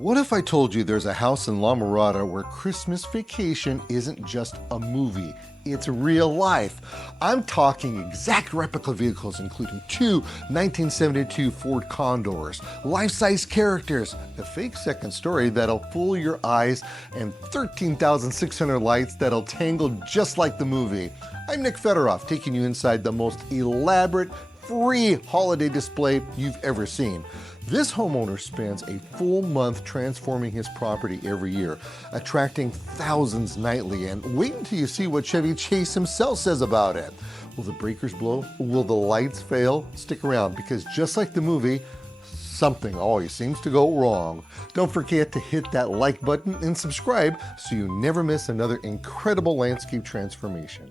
What if I told you there's a house in La Mirada where Christmas Vacation isn't just a movie, it's real life? I'm talking exact replica vehicles, including two 1972 Ford Condors, life-size characters, a fake second story that'll fool your eyes, and 13,600 lights that'll tangle just like the movie. I'm Nick Federoff, taking you inside the most elaborate, free holiday display you've ever seen. This homeowner spends a full month transforming his property every year, attracting thousands nightly, and wait until you see what Chevy Chase himself says about it. Will the breakers blow? Will the lights fail? Stick around, because just like the movie, something always seems to go wrong. Don't forget to hit that like button and subscribe so you never miss another incredible landscape transformation.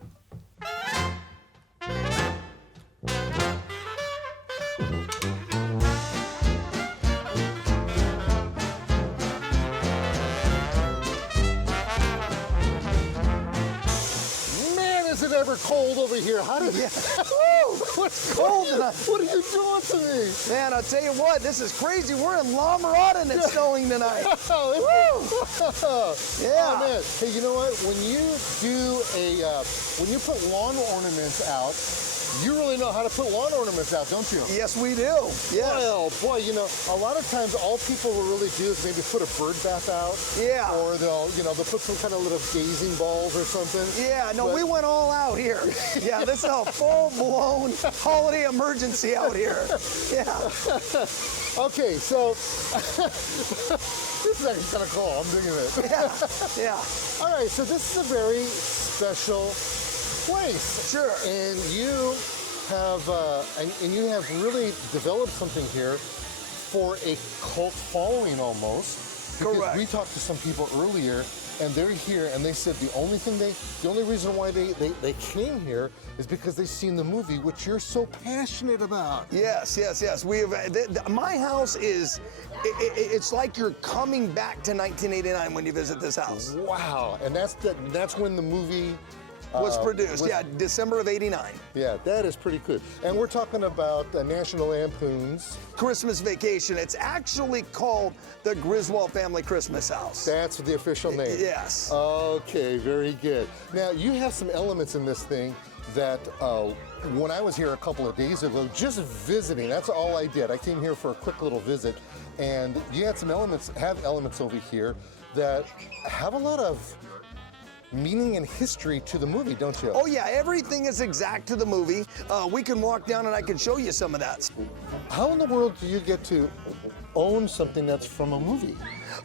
Ever cold over here? How did what's cold tonight? What are you doing to me? Man, I'll tell you what, this is crazy. We're in La Mirada and it's snowing tonight. Yeah. Yeah. Oh, man. Hey, you know what? When you do when you put lawn ornaments out, you really know how to put lawn ornaments out, don't you? Yes, we do. Yes. Well, boy, you know, a lot of times all people will really do is maybe put a bird bath out. Yeah. Or they'll put some kind of little gazing balls or something. Yeah, no, we went all out here. Yeah, this is a full-blown holiday emergency out here. Yeah. Okay, so this is actually kind of cool. I'm digging it. Yeah, yeah. All right, so this is a very special place. Sure. And you have really developed something here for a cult following almost. Because correct. We talked to some people earlier, and they're here, and they said the only reason why they came here is because they've seen the movie, which you're so passionate about. Yes, yes, yes. We have. My house is. It's like you're coming back to 1989 when you visit this house. Wow, and that's when the movie was produced, December of '89. Yeah, that is pretty good. And we're talking about National Lampoon's Christmas Vacation. It's actually called the Griswold Family Christmas House. That's the official name. Yes. Okay, very good. Now, you have some elements in this thing that when I was here a couple of days ago, just visiting, that's all I did. I came here for a quick little visit, and you had some elements over here that have a lot of meaning and history to the movie, don't you? Oh yeah, everything is exact to the movie. We can walk down and I can show you some of that. How in the world do you get to own something that's from a movie?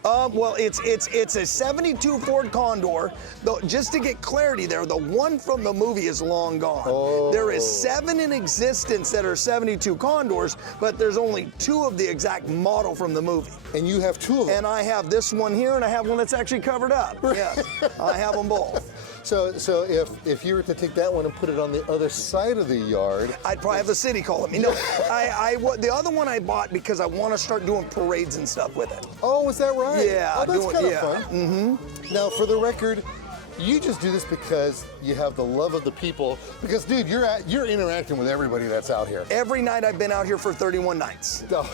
Well, it's a 72 Ford Condor. Though, just to get clarity there, the one from the movie is long gone. Oh. There is 7 in existence that are 72 Condors, but there's only 2 of the exact model from the movie. And you have 2 of them. And I have this one here, and I have one that's actually covered up. Yeah, I have them both. So if you were to take that one and put it on the other side of the yard, I'd probably have the city call me. No, the other one I bought because I want to start doing parades and stuff with it. Oh, is that right? Yeah, oh, that's kind of fun. Mm-hmm. Now, for the record, you just do this because you have the love of the people. Because, dude, you're interacting with everybody that's out here. Every night I've been out here for 31 nights. Oh.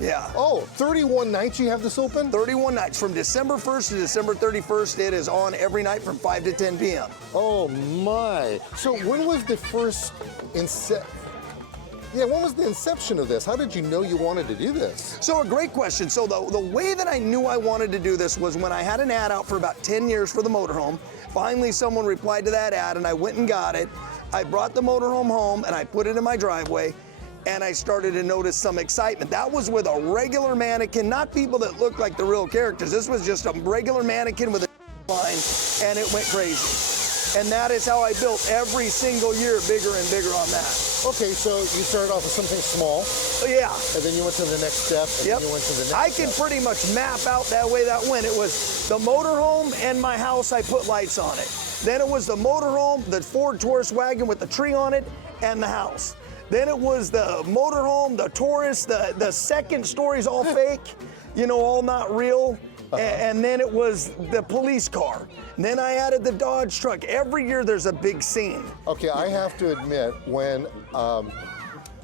Yeah. Oh, 31 nights you have this open? 31 nights. From December 1st to December 31st, it is on every night from 5 to 10 p.m. Oh, my. So when was the first when was the inception of this? How did you know you wanted to do this? So a great question. So the way that I knew I wanted to do this was when I had an ad out for about 10 years for the motorhome. Finally, someone replied to that ad, and I went and got it. I brought the motorhome home, and I put it in my driveway, and I started to notice some excitement. That was with a regular mannequin, not people that look like the real characters. This was just a regular mannequin with a line, and it went crazy. And that is how I built every single year, bigger and bigger on that. Okay, so you started off with something small. Yeah. And then you went to the next step, and then you went to the next I step. can pretty much map out that way that went. It was the motorhome and my house, I put lights on it. Then it was the motorhome, the Ford Taurus wagon with the tree on it, and the house. Then it was the motorhome, the Taurus, the second story's all fake, all not real. And then it was the police car. And then I added the Dodge truck. Every year there's a big scene. Okay, I have to admit, when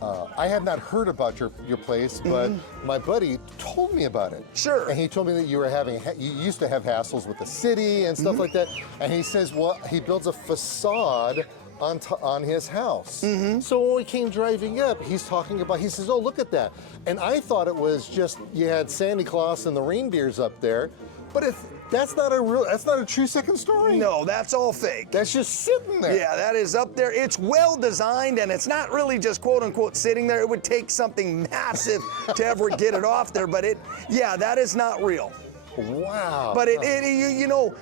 I had not heard about your place, but my buddy told me about it. Sure. And he told me that you used to have hassles with the city and stuff like that. And he says, well, he builds a facade on his house. So when we came driving up, he says, oh, look at that. And I thought it was just, you had Santa Claus and the reindeers up there, but that's not a true second story. No, that's all fake. That's just sitting there. Yeah, that is up there. It's well designed, and it's not really just quote unquote sitting there. It would take something massive to ever get it off there, but that is not real. Wow. But you know,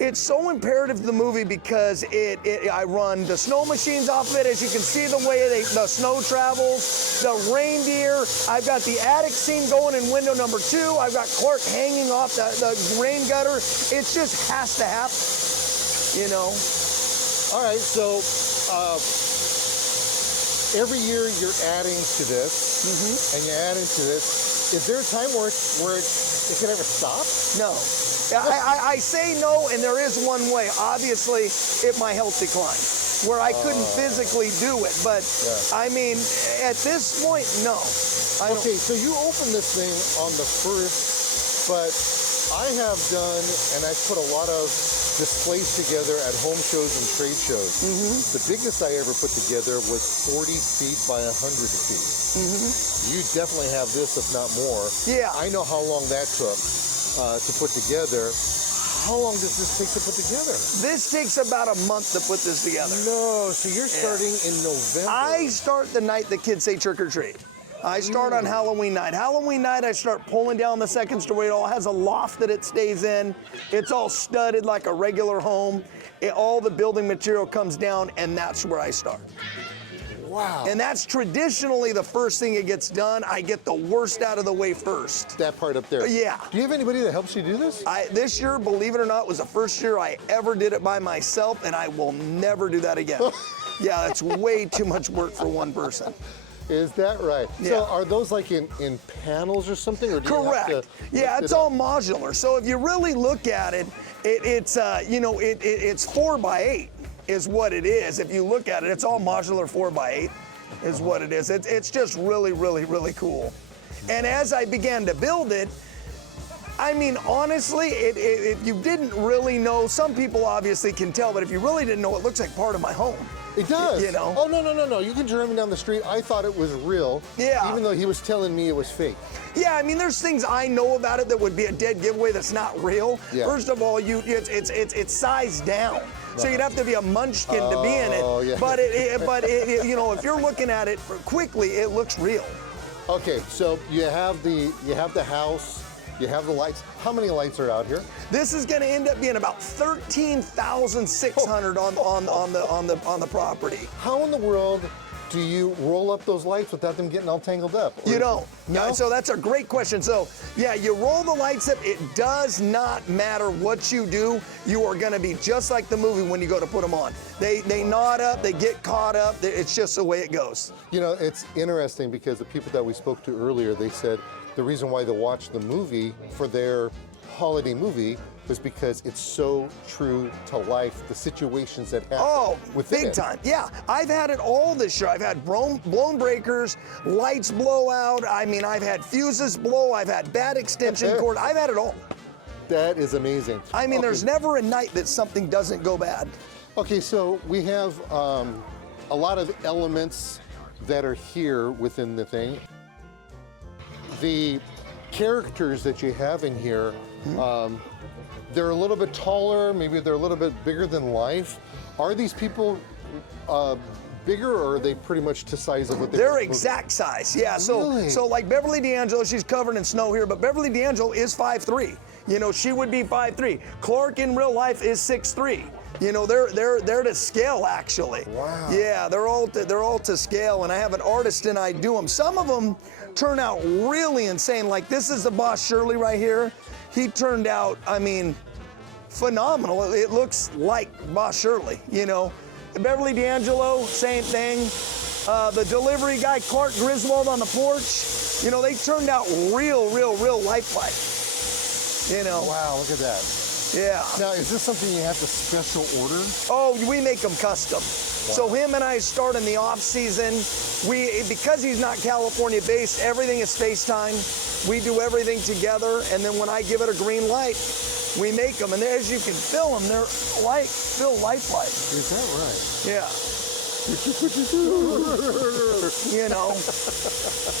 it's so imperative to the movie because I run the snow machines off of it. As you can see, the way the snow travels, the reindeer. I've got the attic scene going in window number 2. I've got Clark hanging off the rain gutter. It just has to happen, you know. All right, so every year you're adding to this, and you're adding to this. Is there a time where it can ever stop? No. I say no, and there is one way. Obviously, if my health declines, where I couldn't physically do it. But, I mean, at this point, no. Okay, so you opened this thing on the 1st, but I have done, and I've put a lot of displays together at home shows and trade shows. The biggest I ever put together was 40 feet by 100 feet. You definitely have this, if not more. Yeah. I know how long that took to put together. How long does this take to put together? This takes about a month to put this together. No, so you're starting in November. I start the night the kids say trick or treat. I start on Halloween night. Halloween night, I start pulling down the second story. It all has a loft that it stays in. It's all studded like a regular home. All the building material comes down, and that's where I start. Wow. And that's traditionally the first thing that gets done. I get the worst out of the way first. That part up there. Yeah. Do you have anybody that helps you do this? This year, believe it or not, was the first year I ever did it by myself, and I will never do that again. Yeah, it's way too much work for one person. Is that right? Yeah. So are those like in panels or something? Or do Correct. You have to yeah, it's all modular. So if you really look at it, it's 4x8 is what it is. If you look at it, it's all modular 4x8 is what it is. It's just really, really, really cool. And as I began to build it, I mean, honestly, if you didn't really know, some people obviously can tell, but if you really didn't know, it looks like part of my home. It does. You know? Oh, no. You can drive me down the street. I thought it was real. Yeah. Even though he was telling me it was fake. Yeah, I mean, there's things I know about it that would be a dead giveaway that's not real. Yeah. First of all, it's sized down. So you'd have to be a munchkin to be in it. Yeah. But if you're looking at it quickly, it looks real. Okay, so you have the house, you have the lights. How many lights are out here? This is going to end up being about 13,600 on the property. How in the world do you roll up those lights without them getting all tangled up? You don't. No? So that's a great question. So yeah, you roll the lights up. It does not matter what you do. You are going to be just like the movie when you go to put them on. They knot up, they get caught up. It's just the way it goes. You know, it's interesting because the people that we spoke to earlier, they said the reason why they watch the movie for their holiday movie is because it's so true to life, the situations that happen within big time. Yeah, I've had it all this year. I've had blown breakers, lights blow out. I mean, I've had fuses blow. I've had bad extension cord. I've had it all. That is amazing. I mean, there's never a night that something doesn't go bad. Okay, so we have a lot of elements that are here within the thing. The characters that you have in here, they're a little bit taller, maybe they're a little bit bigger than life. Are these people bigger, or are they pretty much to size of what they're exact size? Yeah. So like Beverly D'Angelo, she's covered in snow here, but Beverly D'Angelo is 5'3". You know, she would be 5'3". Clark in real life is 6'3". You know, they're to scale actually. Wow. Yeah, they're all to scale, and I have an artist and I do them. Some of them turn out really insane. Like this is the Boss Shirley right here. He turned out, I mean, phenomenal. It looks like Boss Shirley, you know. Beverly D'Angelo, same thing. The delivery guy, Clark Griswold on the porch, you know, they turned out real lifelike, you know. Wow, look at that. Yeah. Now, is this something you have to special order? Oh, we make them custom. So him and I start in the off season. Because he's not California based, everything is FaceTime. We do everything together, and then when I give it a green light, we make them. And as you can feel them, they're like still lifelike. Is that right? Yeah. You know,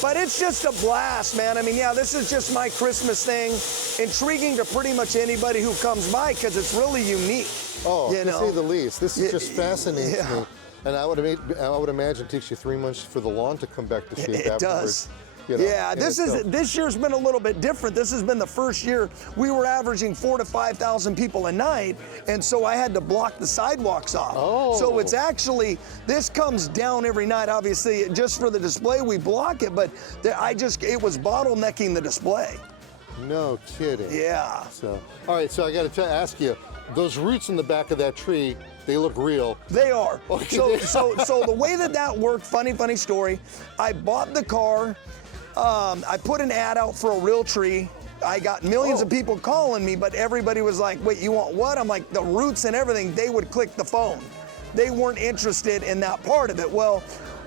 but it's just a blast, man. I mean, yeah, this is just my Christmas thing. Intriguing to pretty much anybody who comes by because it's really unique. Oh, you to know? say the least. This is just fascinates yeah. me. And I would imagine it takes you 3 months for the lawn to come back to shape It afterwards. does. You know, Yeah, this year's been a little bit different. This has been the first year we were averaging 4,000 to 5,000 people a night, and so I had to block the sidewalks off. Oh. So it's actually, this comes down every night. Obviously, just for the display we block it, but it was bottlenecking the display. No kidding. Yeah. So, all right, so I got to ask you, those roots in the back of that tree, they look real. They are. Okay. So the way that worked, funny story, I bought the car, I put an ad out for a real tree. I got millions of people calling me, but everybody was like, wait, you want what? I'm like, the roots and everything, they would click the phone. They weren't interested in that part of it. Well,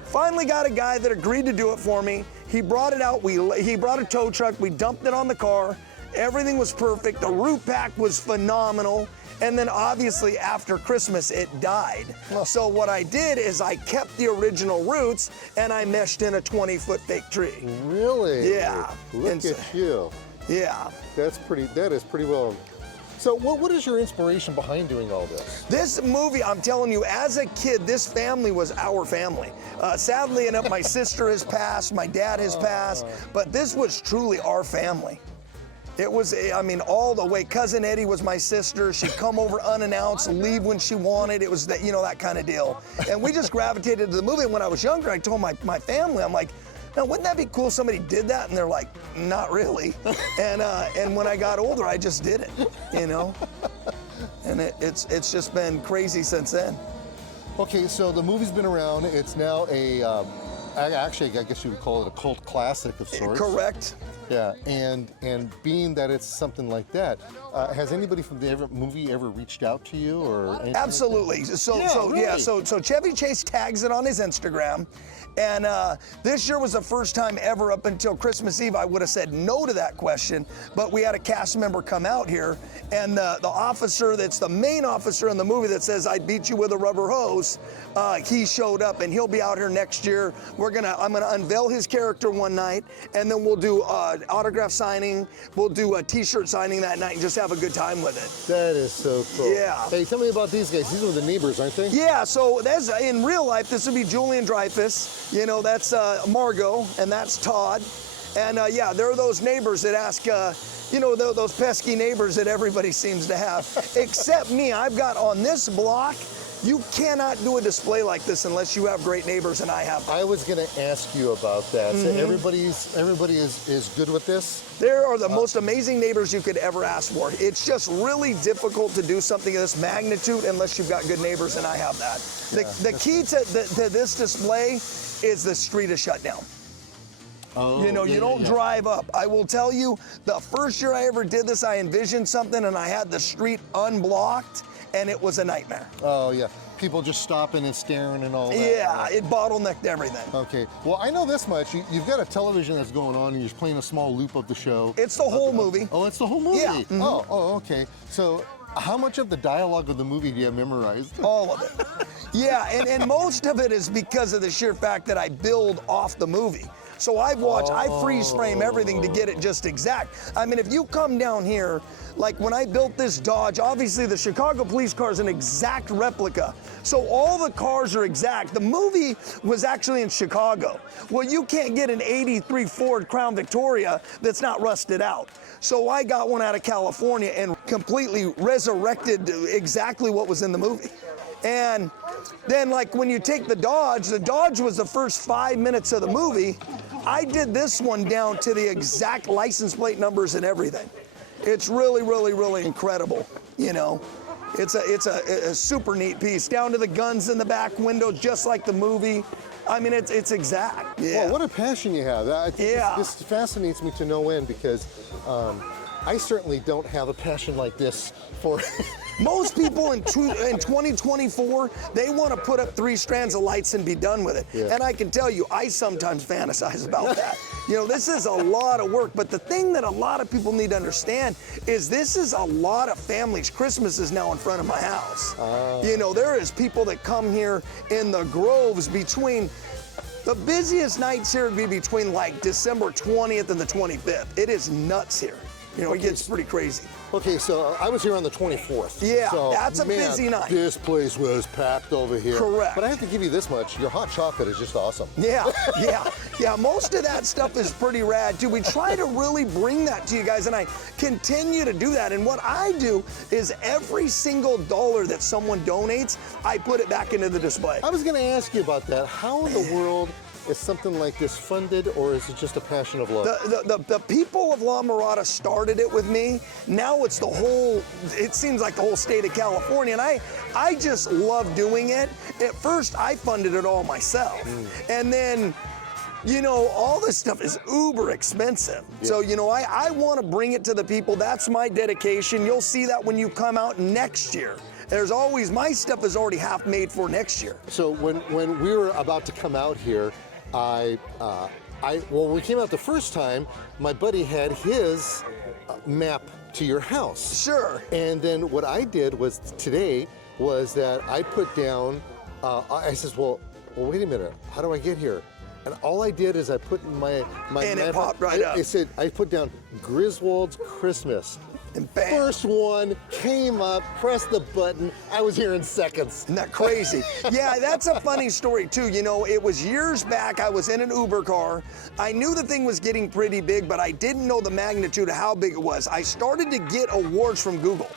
finally got a guy that agreed to do it for me. He brought it out, he brought a tow truck, we dumped it on the car. Everything was perfect, the root pack was phenomenal. And then obviously after Christmas, it died. So what I did is I kept the original roots and I meshed in a 20-foot fake tree. Really? Yeah. Look at you. Yeah. That is pretty well. So what is your inspiration behind doing all this? This movie, I'm telling you, as a kid, this family was our family. Sadly enough, my sister has passed, my dad has passed, but this was truly our family. It was, I mean, all the way. Cousin Eddie was my sister. She'd come over unannounced, leave when she wanted. It was that, you know, that kind of deal. And we just gravitated to the movie. And when I was younger, I told my family, I'm like, now, wouldn't that be cool if somebody did that? And they're like, not really. And when I got older, I just did it, you know? And it's just been crazy since then. Okay, so the movie's been around. It's now actually, I guess you would call it a cult classic of sorts. Correct. Yeah, and being that it's something like that, has anybody from the movie ever reached out to you or anything? Absolutely. Really? So Chevy Chase tags it on his Instagram. And this year was the first time ever up until Christmas Eve I would have said no to that question, but we had a cast member come out here, and the officer that's the main officer in the movie that says, I'd beat you with a rubber hose, he showed up, and he'll be out here next year. I'm gonna unveil his character one night, and then we'll do autograph signing, we'll do a t-shirt signing that night and just have a good time with it. That is so cool. Yeah. Hey, tell me about these guys. These are the neighbors, aren't they? Yeah, so that's in real life, this would be Julian Dreyfus. You know, that's Margot, and that's Todd. And yeah, they're those neighbors that ask, you know, those pesky neighbors that everybody seems to have. Except me, I've got on this block, you cannot do a display like this unless you have great neighbors, and I have them. I was going to ask you about that. So everybody is good with this? There are the most amazing neighbors you could ever ask for. It's just really difficult to do something of this magnitude unless you've got good neighbors, and I have that. The key to this display is the street is shut down. Oh, you know, you don't drive up. I will tell you, the first year I ever did this, I envisioned something and I had the street unblocked, and it was a nightmare. Oh, yeah. People just stopping and staring and all that. Yeah, it bottlenecked everything. Okay. Well, I know this much. You've got a television that's going on, and you're playing a small loop of the show. It's the whole movie. Oh, it's the whole movie? Yeah. Oh, okay. So how much of the dialogue of the movie do you have memorized? All of it. Yeah, and most of it is because of the sheer fact that I build off the movie. So I freeze frame everything to get it just exact. I mean, if you come down here, like when I built this Dodge, obviously the Chicago police car is an exact replica. So all the cars are exact. The movie was actually in Chicago. Well, you can't get an 83 Ford Crown Victoria that's not rusted out. So I got one out of California and completely resurrected exactly what was in the movie. And then like when you take the Dodge was the first 5 minutes of the movie. I did this one down to the exact license plate numbers and everything. It's really, really, really incredible, you know. It's a super neat piece, down to the guns in the back window, just like the movie. I mean, it's exact. Yeah. Well, what a passion you have. This fascinates me to no end because I certainly don't have a passion like this for. Most people in 2024, they want to put up 3 strands of lights and be done with it. Yeah. And I can tell you, I sometimes fantasize about that. You know, this is a lot of work, but the thing that a lot of people need to understand is this is a lot of families' Christmases now in front of my house. You know, there is people that come here in the groves between. The busiest nights here would be between like December 20th and the 25th. It is nuts here. You know, it gets pretty crazy. Okay, so I was here on the 24th. Yeah, so, that's a busy night. This place was packed over here. Correct. But I have to give you this much. Your hot chocolate is just awesome. Yeah, yeah. Most of that stuff is pretty rad too. We try to really bring that to you guys, and I continue to do that. And what I do is every single dollar that someone donates, I put it back into the display. I was going to ask you about that. How in the world is something like this funded, or is it just a passion of love? The people of La Mirada started it with me. Now it's the whole, it seems like the whole state of California, and I just love doing it. At first, I funded it all myself. And then, you know, all this stuff is uber expensive. Yeah. So, you know, I want to bring it to the people. That's my dedication. You'll see that when you come out next year. There's always, my stuff is already half made for next year. So when we were about to come out here, when we came out the first time, my buddy had his map to your house. Sure. And then what I did was today was that I put down, I says, well, wait a minute, how do I get here? And all I did is I put in my and map, it popped right up. It said, I put down Griswold's Christmas. And bam. First one came up, pressed the button, I was here in seconds. Isn't that crazy? Yeah, that's a funny story too. You know, it was years back, I was in an Uber car. I knew the thing was getting pretty big, but I didn't know the magnitude of how big it was. I started to get awards from Google,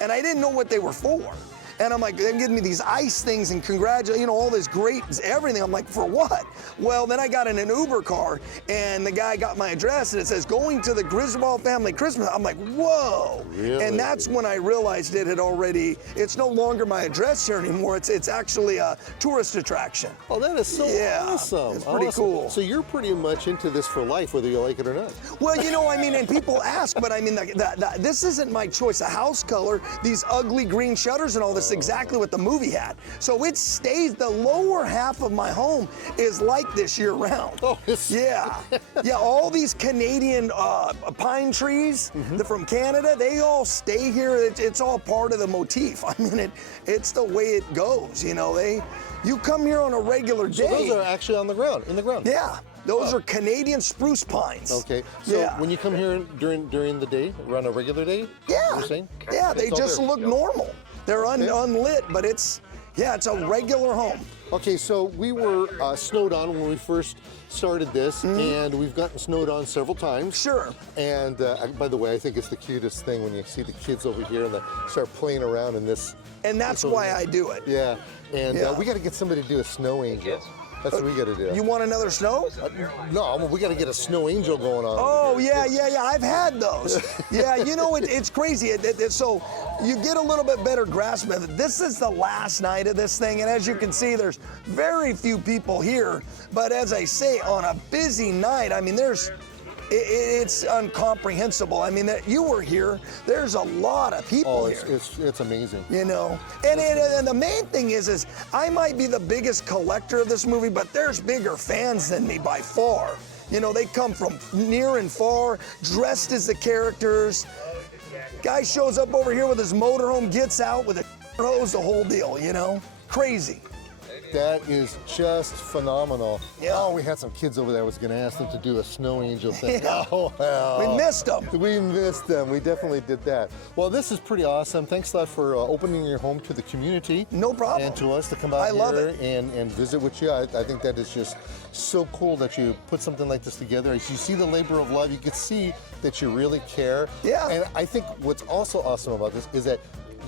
and I didn't know what they were for. And I'm like, they're giving me these ice things and you know, all this great everything. I'm like, for what? Well, then I got in an Uber car and the guy got my address and it says, going to the Griswold Family Christmas. I'm like, whoa. Really? And that's when I realized it had already, it's no longer my address here anymore. It's actually a tourist attraction. Oh, that is so awesome. It's pretty cool. So you're pretty much into this for life, whether you like it or not. Well, you know, I mean, and people ask, but I mean, this isn't my choice. The house color, these ugly green shutters and all this, exactly what the movie had. So it stays, the lower half of my home is like this year round. Oh, it's... Yeah. Yeah, all these Canadian pine trees from Canada, they all stay here. It's all part of the motif. I mean, it's the way it goes, you know. You come here on a regular day. So those are actually on the ground, in the ground? Yeah. Those are Canadian spruce pines. Okay, so when you come here during the day, around a regular day, yeah, you're saying? Yeah, they just look normal. They're unlit, but it's a regular home. Okay, so we were snowed on when we first started this, and we've gotten snowed on several times. Sure. And by the way, I think it's the cutest thing when you see the kids over here and they start playing around in this. And that's why I do it. Yeah, and we got to get somebody to do a snow angel. That's what we got to do. You want another snow? No, we got to get a snow angel going on. Oh, yeah. I've had those. Yeah, you know, it's crazy. So you get a little bit better grasp of it. This is the last night of this thing, and as you can see, there's very few people here. But as I say, on a busy night, I mean, it's incomprehensible. I mean, that you were here. There's a lot of people here. It's amazing. You know, and the main thing is I might be the biggest collector of this movie, but there's bigger fans than me by far. You know, they come from near and far, dressed as the characters. Guy shows up over here with his motorhome, gets out with a hose, the whole deal. You know, crazy. That is just phenomenal. Yeah. Oh, we had some kids over there. I was going to ask them to do a snow angel thing. Yeah. Oh, well. We missed them. We missed them. We definitely did that. Well, this is pretty awesome. Thanks a lot for opening your home to the community. No problem. And to us to come out here and visit with you. I think that is just so cool that you put something like this together. As you see the labor of love, you can see that you really care. Yeah. And I think what's also awesome about this is that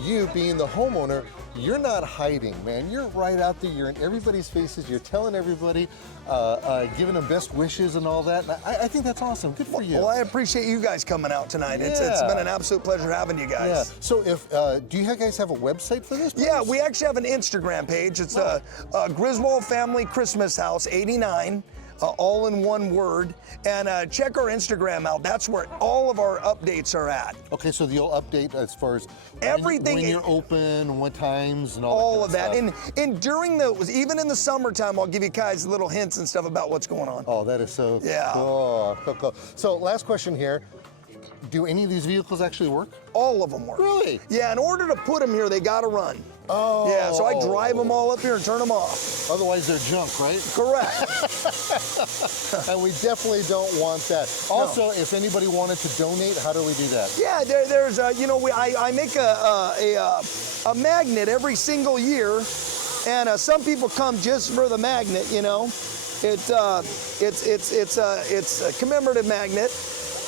you, being the homeowner, you're not hiding, man. You're right out there. You're in everybody's faces. You're telling everybody, giving them best wishes and all that. And I think that's awesome. Good for you. Well, I appreciate you guys coming out tonight. Yeah. It's been an absolute pleasure having you guys. Yeah. So do you guys have a website for this place? Yeah, we actually have an Instagram page. It's Griswold Family Christmas House 89. all in one word. And check our Instagram out. That's where all of our updates are at. Okay, so you'll update as far as everything, when you're open, what times, and all of that. Stuff. And during even in the summertime, I'll give you guys little hints and stuff about what's going on. Oh, that is so yeah. Cool. So last question here. Do any of these vehicles actually work? All of them work. Really? Yeah, in order to put them here, they gotta run. Oh. Yeah, so I drive them all up here and turn them off. Otherwise they're junk, right? Correct. And we definitely don't want that. Also, if anybody wanted to donate, how do we do that? Yeah, there's I make a magnet every single year, and some people come just for the magnet. It's a commemorative magnet.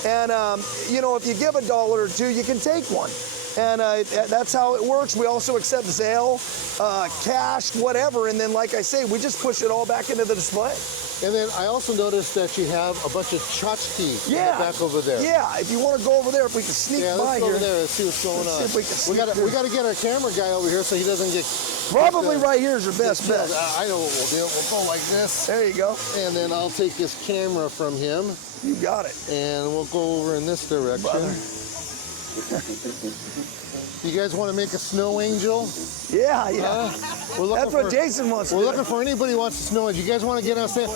And, if you give $1 or $2, you can take one. And that's how it works. We also accept Zelle, cash, whatever. And then, like I say, we just push it all back into the display. And then I also noticed that you have a bunch of tchotchkes in the back over there. Yeah, if you want to go over there, if we can sneak by here. Let's go over there and see what's going on. We got to get our camera guy over here so he doesn't get... Probably right here is your best bet. I know what we'll do. We'll go like this. There you go. And then I'll take this camera from him. You got it. And we'll go over in this direction. You guys want to make a snow angel? Yeah. That's what Jason wants to do. We're looking for anybody who wants a snow angel. You guys want to get on stage?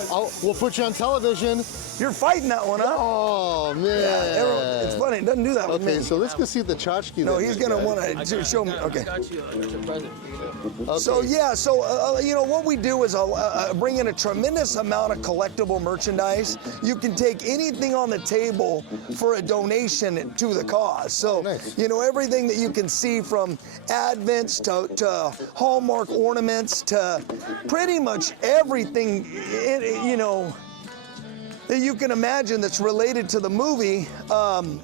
We'll put you on television. You're fighting that one, huh? Oh, man. Yeah, it's funny. It doesn't do that with me. Okay, so let's go see the tchotchke. No, he's going to want to show me. Okay. Okay. So what we do is bring in a tremendous amount of collectible merchandise. You can take anything on the table for a donation to the cause. So, nice. Everything that you can see from Advents to Hallmark ornaments to pretty much everything, that you can imagine that's related to the movie,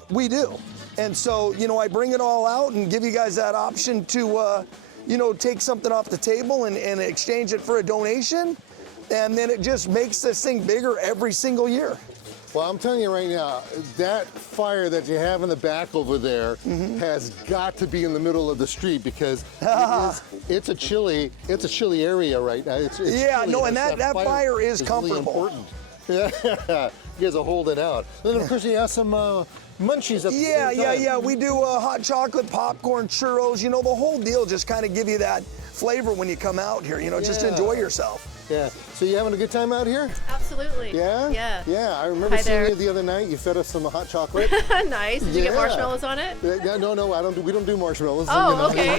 we do. And so, I bring it all out and give you guys that option to, take something off the table and exchange it for a donation. And then it just makes this thing bigger every single year. Well, I'm telling you right now, that fire that you have in the back over there has got to be in the middle of the street because it's a chilly area right now. It's chilly. And that fire is comfortable. Really important. Yeah, you guys are holding out. And then of course you have some munchies up there. Yeah. We do hot chocolate, popcorn, churros. The whole deal. Just kind of give you that flavor when you come out here. Just enjoy yourself. Yeah. So you having a good time out here? Absolutely. Yeah? Yeah. Yeah. I remember seeing you the other night. You fed us some hot chocolate. Nice. Did you get marshmallows on it? No. We don't do marshmallows. Oh, okay.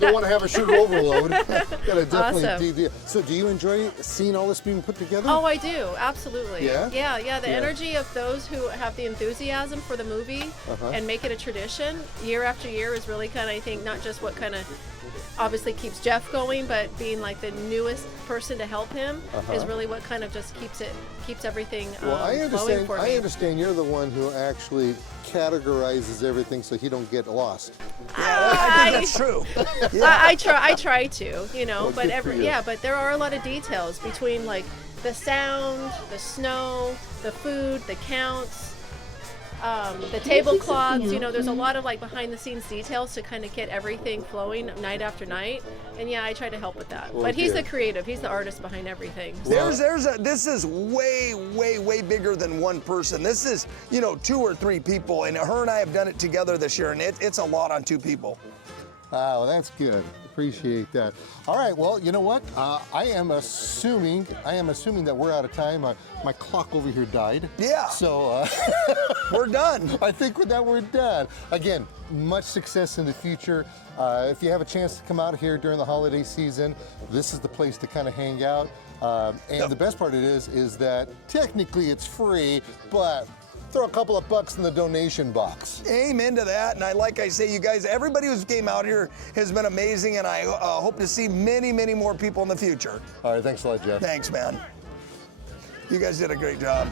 Don't want to have a sugar overload. Gotta definitely awesome. So do you enjoy seeing all this being put together? Oh, I do. Absolutely. Yeah? Yeah. The energy of those who have the enthusiasm for the movie and make it a tradition year after year is really kind of, I think, not just what kind of obviously keeps Jeff going, but being like the newest person to help him is really what kind of just keeps everything flowing for me. I understand you're the one who actually categorizes everything so he don't get lost. I think that's true. I try to, Well, but there are a lot of details between like the sound, the snow, the food, the counts, the tablecloths. There's a lot of like behind the scenes details to kind of get everything flowing night after night. And I try to help with that. But he's the creative, he's the artist behind everything. So. This is way bigger than one person. This is 2 or 3 people, and her and I have done it together this year, and it's a lot on 2 people. Wow, that's good. Appreciate that. All right, well, you know what? I am assuming that we're out of time. My clock over here died. Yeah. So we're done. I think that we're done. Again, much success in the future. If you have a chance to come out here during the holiday season, this is the place to kind of hang out. And the best part is that technically it's free, but throw a couple of bucks in the donation box. Amen to that. And like I say, you guys, everybody who's came out here has been amazing, and I hope to see many more people in the future. All right, thanks a lot, Jeff. Thanks, man. You guys did a great job.